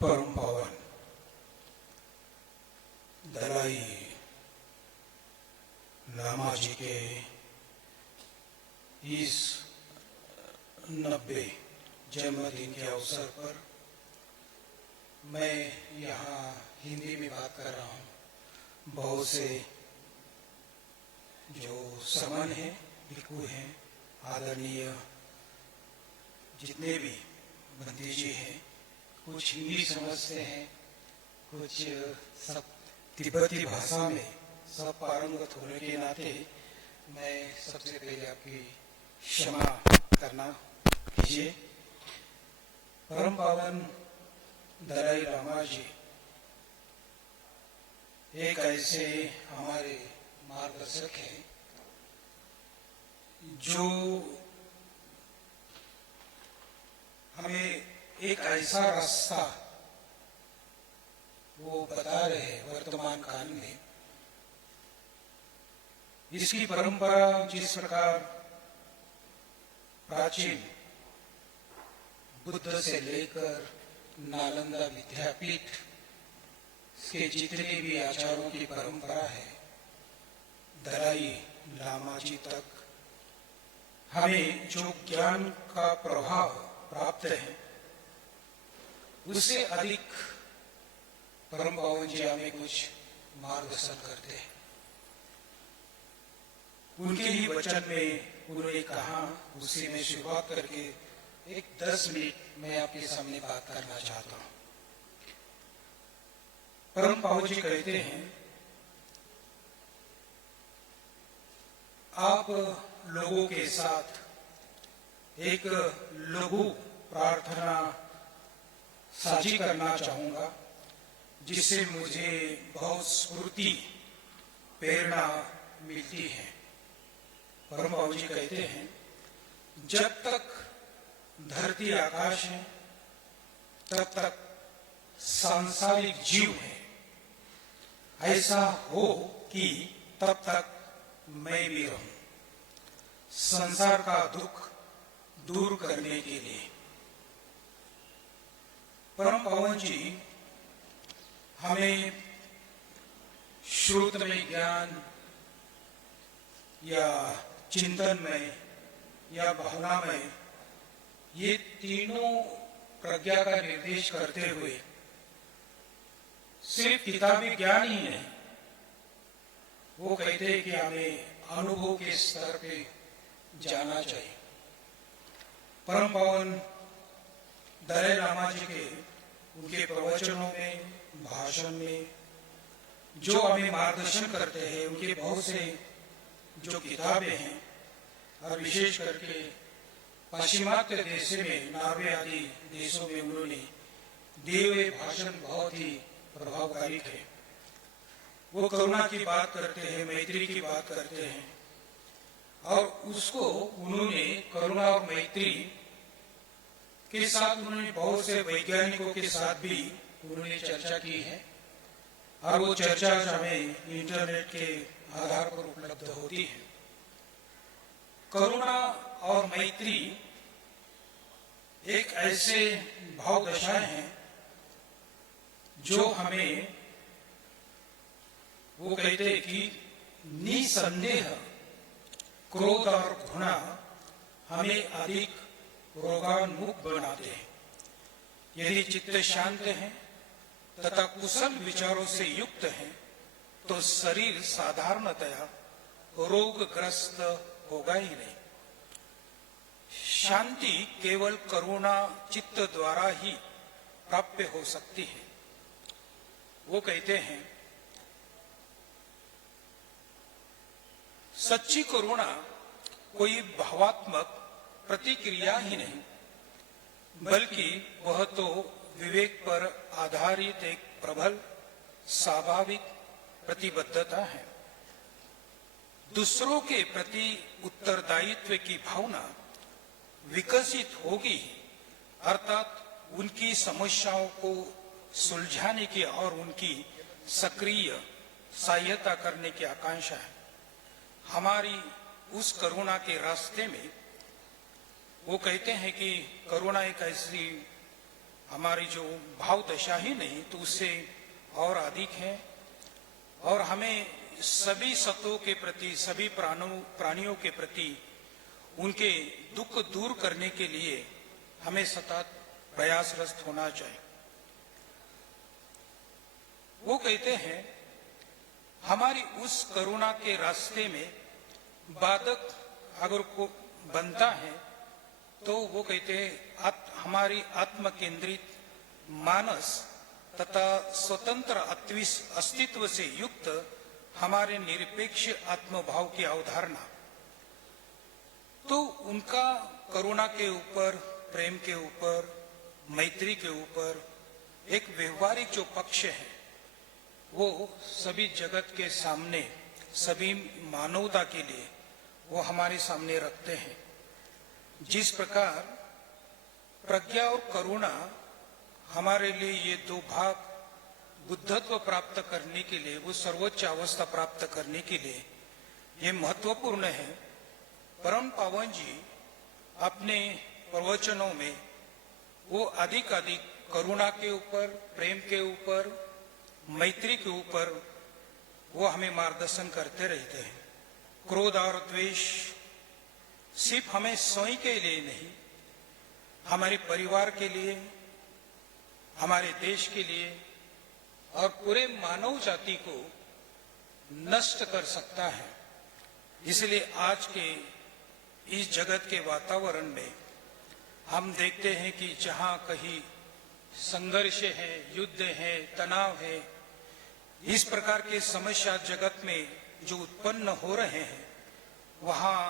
परम पावन दलाई लामा जी के इस 90 जन्मदिन के अवसर पर मैं यहाँ हिंदी में बात कर रहा हूँ। बहुत से जो समन हैं, भिक्खु हैं, आदरणीय जितने भी बंदी जी हैं, कुछ हिंदी समझते हैं, कुछ सब तिब्बती भाषा में सब पारंगत होने के नाते मैं सबसे पहले आपकी क्षमा करना कीजिए। परम पावन दलाई लामा जी एक ऐसे हमारे मार्गदर्शक हैं जो हमें एक ऐसा रास्ता वो बता रहे हैं वर्तमान काल में। इसकी परंपरा जिस प्रकार प्राचीन बुद्ध से लेकर नालंदा विद्यापीठ के जितने भी आचार्यों की परंपरा है, दलाई लामा जी तक हमें जो ज्ञान का प्रभाव प्राप्त है, उससे अधिक परम पावन जी हमें कुछ मार्गदर्शन करते हैं। उनके ही वचन में उन्होंने कहा, उसी में शुरुआत करके एक 10 मिनट मैं आपके सामने बात करना चाहता हूं। परम पावन जी कहते हैं, आप लोगों के साथ एक लघु प्रार्थना साझी करना चाहूंगा, जिससे मुझे बहुत स्फूर्ति प्रेरणा मिलती है। परम पावन जी कहते हैं, जब तक धरती आकाश है तब तक सांसारिक जीव है। ऐसा हो कि तब तक मैं भी रहूं, संसार का दुख दूर करने के लिए। परम पावन जी हमें श्रुतमय ज्ञान या चिंतन में या भावना में ये तीनों प्रज्ञा का निर्देश करते हुए सिर्फ किताबी ज्ञान ही नहीं, वो कहते हैं कि हमें अनुभव के स्तर पे जाना चाहिए। परम पावन दलाई लामा जी के उनके प्रवचनों में, भाषण में जो हमें मार्गदर्शन करते हैं, उनके बहुत से जो किताबें हैं, और विशेष करके पश्चिमात्य देश में, नॉर्वे आदि देशों में उन्होंने दिए हुए भाषण बहुत ही प्रभावकारी थे। वो करुणा की बात करते हैं, मैत्री की बात करते हैं, और उसको उन्होंने करुणा और मैत्री के साथ उन्होंने बहुत से वैज्ञानिकों के साथ भी उन्होंने चर्चा की है, और वो चर्चा हमें इंटरनेट के आधार पर उपलब्ध होती है। करुणा और मैत्री एक ऐसे भाव दशाएं हैं जो हमें, वो कहते हैं कि निसंदेह क्रोध और घृणा हमें अधिक रोगान्मुक्त बनाते हैं। यदि चित्त शांत है तथा कुशल विचारों से युक्त है तो शरीर साधारणतया रोगग्रस्त होगा ही नहीं। शांति केवल करुणा चित्त द्वारा ही प्राप्य हो सकती है। वो कहते हैं, सच्ची करुणा कोई भावात्मक प्रतिक्रिया ही नहीं, बल्कि वह तो विवेक पर आधारित एक प्रबल स्वाभाविक प्रतिबद्धता है। दूसरों के प्रति उत्तरदायित्व की भावना विकसित होगी, अर्थात उनकी समस्याओं को सुलझाने की और उनकी सक्रिय सहायता करने की आकांक्षा है। हमारी उस करुणा के रास्ते में वो कहते हैं कि करुणा एक ऐसी हमारी जो भाव दशा ही नहीं तो उससे और अधिक है। और हमें सभी सत्वों के प्रति, सभी प्राणियों के प्रति उनके दुख दूर करने के लिए हमें सतत प्रयासरत होना चाहिए। वो कहते हैं हमारी उस करुणा के रास्ते में बाधक अगर को बनता है तो वो कहते हैं हमारी आत्म केंद्रित मानस तथा स्वतंत्र अस्तित्व से युक्त हमारे निरपेक्ष आत्मभाव की अवधारणा। तो उनका करुणा के ऊपर, प्रेम के ऊपर, मैत्री के ऊपर एक व्यवहारिक जो पक्ष है वो सभी जगत के सामने, सभी मानवता के लिए वो हमारे सामने रखते हैं। जिस प्रकार प्रज्ञा और करुणा हमारे लिए ये दो भाग बुद्धत्व प्राप्त करने के लिए, वो सर्वोच्च अवस्था प्राप्त करने के लिए ये महत्वपूर्ण है। परम पावन जी अपने प्रवचनों में वो अधिक करुणा के ऊपर, प्रेम के ऊपर, मैत्री के ऊपर वो हमें मार्गदर्शन करते रहते हैं। क्रोध और द्वेष सिर्फ हमें स्वयं के लिए नहीं, हमारे परिवार के लिए, हमारे देश के लिए और पूरे मानव जाति को नष्ट कर सकता है। इसलिए आज के इस जगत के वातावरण में हम देखते हैं कि जहां कहीं संघर्ष है, युद्ध है, तनाव है, इस प्रकार के समस्या जगत में जो उत्पन्न हो रहे हैं, वहां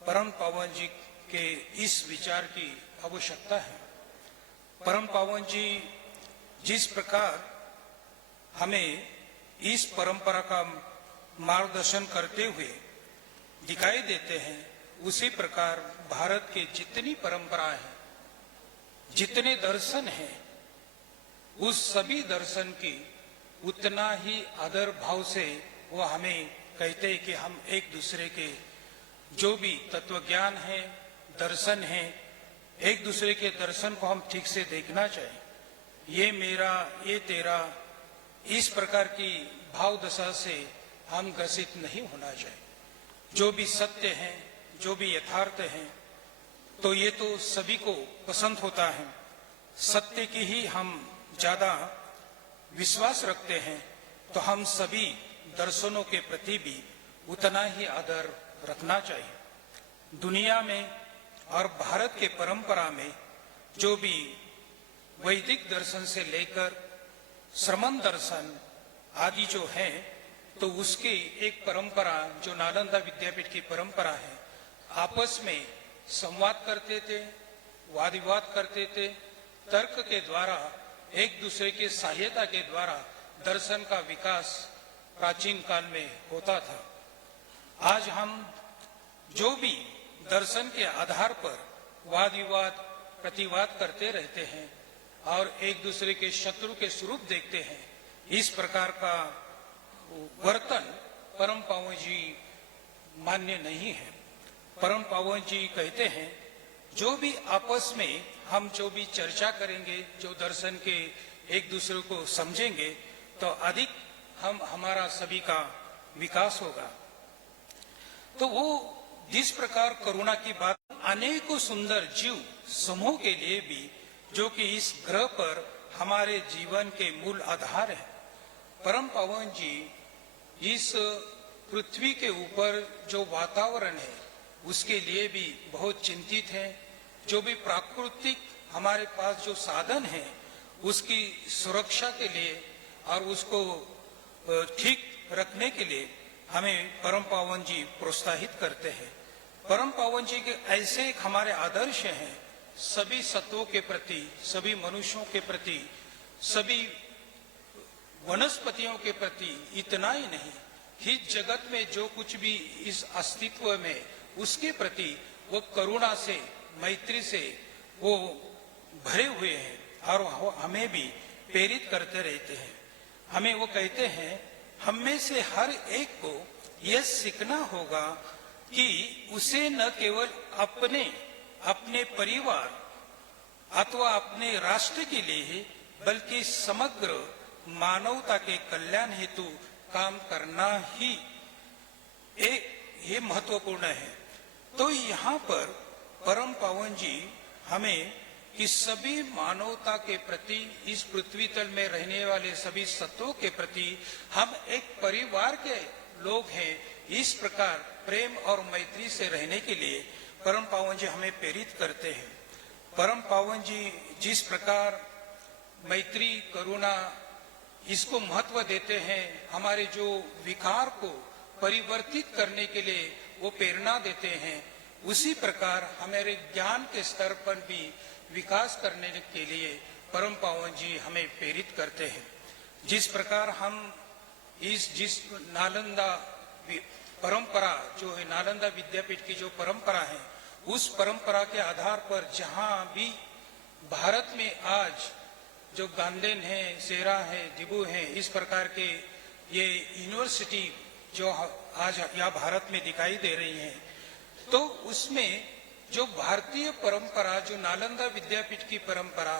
परम पावन जी के इस विचार की आवश्यकता है। परम पावन जी जिस प्रकार हमें इस परंपरा का मार्गदर्शन करते हुए दिखाई देते हैं, उसी प्रकार भारत के जितनी परंपराएं हैं, जितने दर्शन हैं, उस सभी दर्शन की उतना ही आदर भाव से वो हमें कहते हैं कि हम एक दूसरे के जो भी तत्व ज्ञान है, दर्शन है, एक दूसरे के दर्शन को हम ठीक से देखना चाहिए। ये मेरा, ये तेरा, इस प्रकार की भाव दशा से हम ग्रसित नहीं होना चाहिए। जो भी सत्य है, जो भी यथार्थ है, तो ये तो सभी को पसंद होता है। सत्य की ही हम ज्यादा विश्वास रखते हैं, तो हम सभी दर्शनों के प्रति भी उतना ही आदर रखना चाहिए। दुनिया में और भारत के परंपरा में जो भी वैदिक दर्शन से लेकर श्रमण दर्शन आदि जो है, तो उसकी एक परंपरा जो नालंदा विद्यापीठ की परंपरा है, आपस में संवाद करते थे, वाद विवाद करते थे, तर्क के द्वारा, एक दूसरे की सहायता के द्वारा दर्शन का विकास प्राचीन काल में होता था। आज हम जो भी दर्शन के आधार पर वाद विवाद, प्रतिवाद करते रहते हैं और एक दूसरे के शत्रु के स्वरूप देखते हैं, इस प्रकार का वर्तन परम पावन जी मान्य नहीं है। परम पावन जी कहते हैं जो भी आपस में हम जो भी चर्चा करेंगे, जो दर्शन के एक दूसरे को समझेंगे, तो अधिक हमारा सभी का विकास होगा। तो वो जिस प्रकार करुणा की बात, अनेकों सुंदर जीव समूह के लिए भी, जो कि इस ग्रह पर हमारे जीवन के मूल आधार है, परम पावन जी इस पृथ्वी के ऊपर जो वातावरण है उसके लिए भी बहुत चिंतित है। जो भी प्राकृतिक हमारे पास जो साधन है उसकी सुरक्षा के लिए और उसको ठीक रखने के लिए हमें परम पावन जी प्रोत्साहित करते हैं। परम पावन जी के ऐसे एक हमारे आदर्श हैं सभी सत्वों के प्रति, सभी मनुष्यों के प्रति, सभी वनस्पतियों के प्रति। इतना ही नहीं, इस जगत में जो कुछ भी इस अस्तित्व में, उसके प्रति वो करुणा से, मैत्री से वो भरे हुए हैं और हमें भी प्रेरित करते रहते हैं। हमें वो कहते हैं हम में से हर एक को यह सीखना होगा कि उसे न केवल अपने परिवार, अथवा अपने राष्ट्र के लिए ही बल्कि समग्र मानवता के कल्याण हेतु काम करना ही ये महत्वपूर्ण है। तो यहाँ पर परम पावन जी हमें कि सभी मानवता के प्रति, इस पृथ्वी तल में रहने वाले सभी सत्वों के प्रति हम एक परिवार के लोग हैं, इस प्रकार प्रेम और मैत्री से रहने के लिए परम पावन जी हमें प्रेरित करते हैं। परम पावन जी जिस प्रकार मैत्री, करुणा इसको महत्व देते हैं, हमारे जो विकार को परिवर्तित करने के लिए वो प्रेरणा देते हैं, उसी प्रकार हमारे ज्ञान के स्तर पर भी विकास करने के लिए परम पावन जी हमें प्रेरित करते हैं। जिस प्रकार हम जिस नालंदा परंपरा जो है, नालंदा विद्यापीठ की जो परंपरा है, उस परंपरा के आधार पर जहां भी भारत में आज जो गांडेन है, सेरा है, दिबू है, इस प्रकार के ये यूनिवर्सिटी जो आज यहाँ भारत में दिखाई दे रही हैं, तो उसमें जो भारतीय परंपरा, जो नालंदा विद्यापीठ की परंपरा,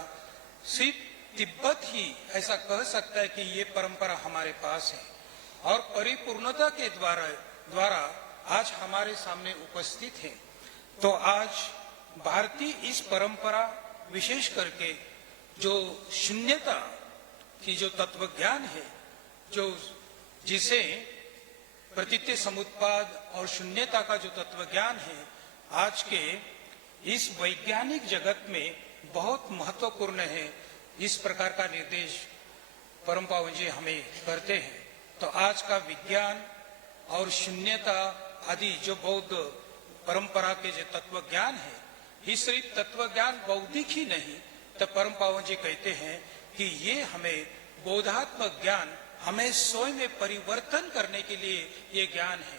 सिर्फ तिब्बत ही ऐसा कह सकता है कि ये परंपरा हमारे पास है और परिपूर्णता के द्वारा आज हमारे सामने उपस्थित है। तो आज भारतीय इस परंपरा, विशेष करके जो शून्यता की जो तत्व ज्ञान है, जो जिसे प्रतीत्य समुत्पाद और शून्यता का जो तत्व ज्ञान है, आज के इस वैज्ञानिक जगत में बहुत महत्वपूर्ण है। इस प्रकार का निर्देश परम पावन जी हमें करते हैं। तो आज का विज्ञान और शून्यता आदि जो बौद्ध परंपरा के जो तत्व ज्ञान है, ये सिर्फ तत्व ज्ञान बौद्धिक ही नहीं, तो परम पावन जी कहते हैं कि ये हमें बोधात्मक ज्ञान, हमें स्वयं में परिवर्तन करने के लिए ये ज्ञान है।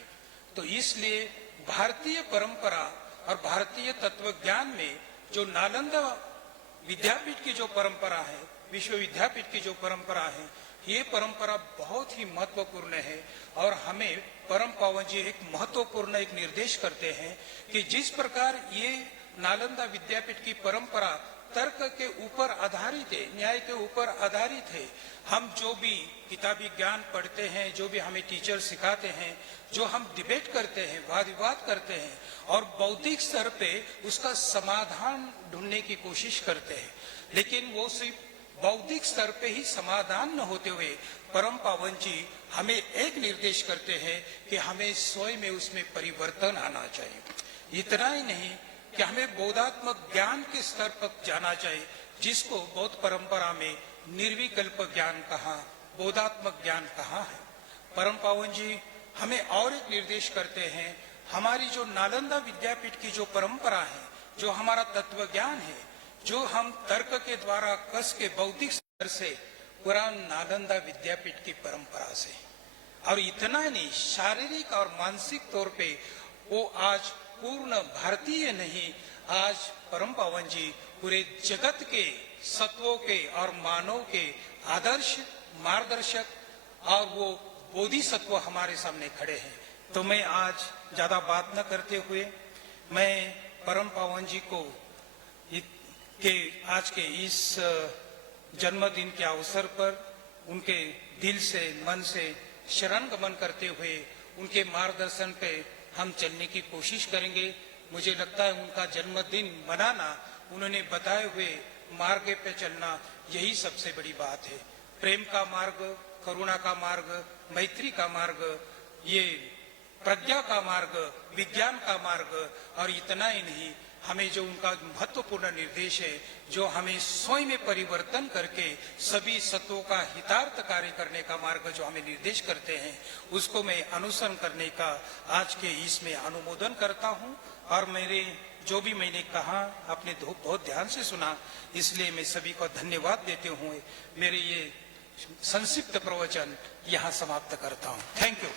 तो इसलिए भारतीय परंपरा और भारतीय तत्व ज्ञान में जो नालंदा विद्यापीठ की जो परंपरा है, विश्व विद्यापीठ की जो परंपरा है, ये परंपरा बहुत ही महत्वपूर्ण है। और हमें परम पावन जी एक महत्वपूर्ण एक निर्देश करते हैं कि जिस प्रकार ये नालंदा विद्यापीठ की परंपरा तर्क के ऊपर आधारित है, न्याय के ऊपर आधारित है, हम जो भी किताबी ज्ञान पढ़ते हैं, जो भी हमें टीचर सिखाते हैं, जो हम डिबेट करते हैं, वाद विवाद करते हैं और बौद्धिक स्तर पे उसका समाधान ढूंढने की कोशिश करते हैं, लेकिन वो सिर्फ बौद्धिक स्तर पे ही समाधान न होते हुए परम पावन जी हमें एक निर्देश करते हैं कि हमें स्वयं में उसमें परिवर्तन आना चाहिए। इतना ही नहीं कि हमें बोधात्मक ज्ञान के स्तर पर जाना चाहिए, जिसको बौद्ध परंपरा में निर्विकल्प ज्ञान कहा, बोधात्मक ज्ञान कहा है। परम पावन जी हमें और एक निर्देश करते हैं, हमारी जो नालंदा विद्यापीठ की जो परंपरा है, जो हमारा तत्व ज्ञान है, जो हम तर्क के द्वारा कस के बौद्धिक स्तर से पुरान नालंदा विद्यापीठ की परंपरा से, और इतना नहीं, शारीरिक और मानसिक तौर पे वो आज पूर्ण भारतीय नहीं, आज परम पावन जी पूरे जगत के सत्वों के और मानव के आदर्श मार्गदर्शक और वो बोधिसत्व हमारे सामने खड़े हैं। तो मैं आज ज्यादा बात न करते हुए मैं परम पावन जी को के आज के इस जन्मदिन के अवसर पर उनके दिल से, मन से शरण गमन करते हुए उनके मार्गदर्शन पे हम चलने की कोशिश करेंगे। मुझे लगता है उनका जन्मदिन मनाना, उन्होंने बताए हुए मार्ग पे चलना, यही सबसे बड़ी बात है। प्रेम का मार्ग, करुणा का मार्ग, मैत्री का मार्ग, ये प्रज्ञा का मार्ग, विज्ञान का मार्ग, और इतना ही नहीं, हमें जो उनका महत्वपूर्ण निर्देश है, जो हमें स्वयं में परिवर्तन करके सभी सत्वों का हितार्थ कार्य करने का मार्ग जो हमें निर्देश करते हैं, उसको मैं अनुसरण करने का आज के इसमें अनुमोदन करता हूं। और मेरे जो भी मैंने कहा आपने बहुत ध्यान से सुना, इसलिए मैं सभी को धन्यवाद देते हुए मेरे ये संक्षिप्त प्रवचन यहाँ समाप्त करता हूँ। Thank you.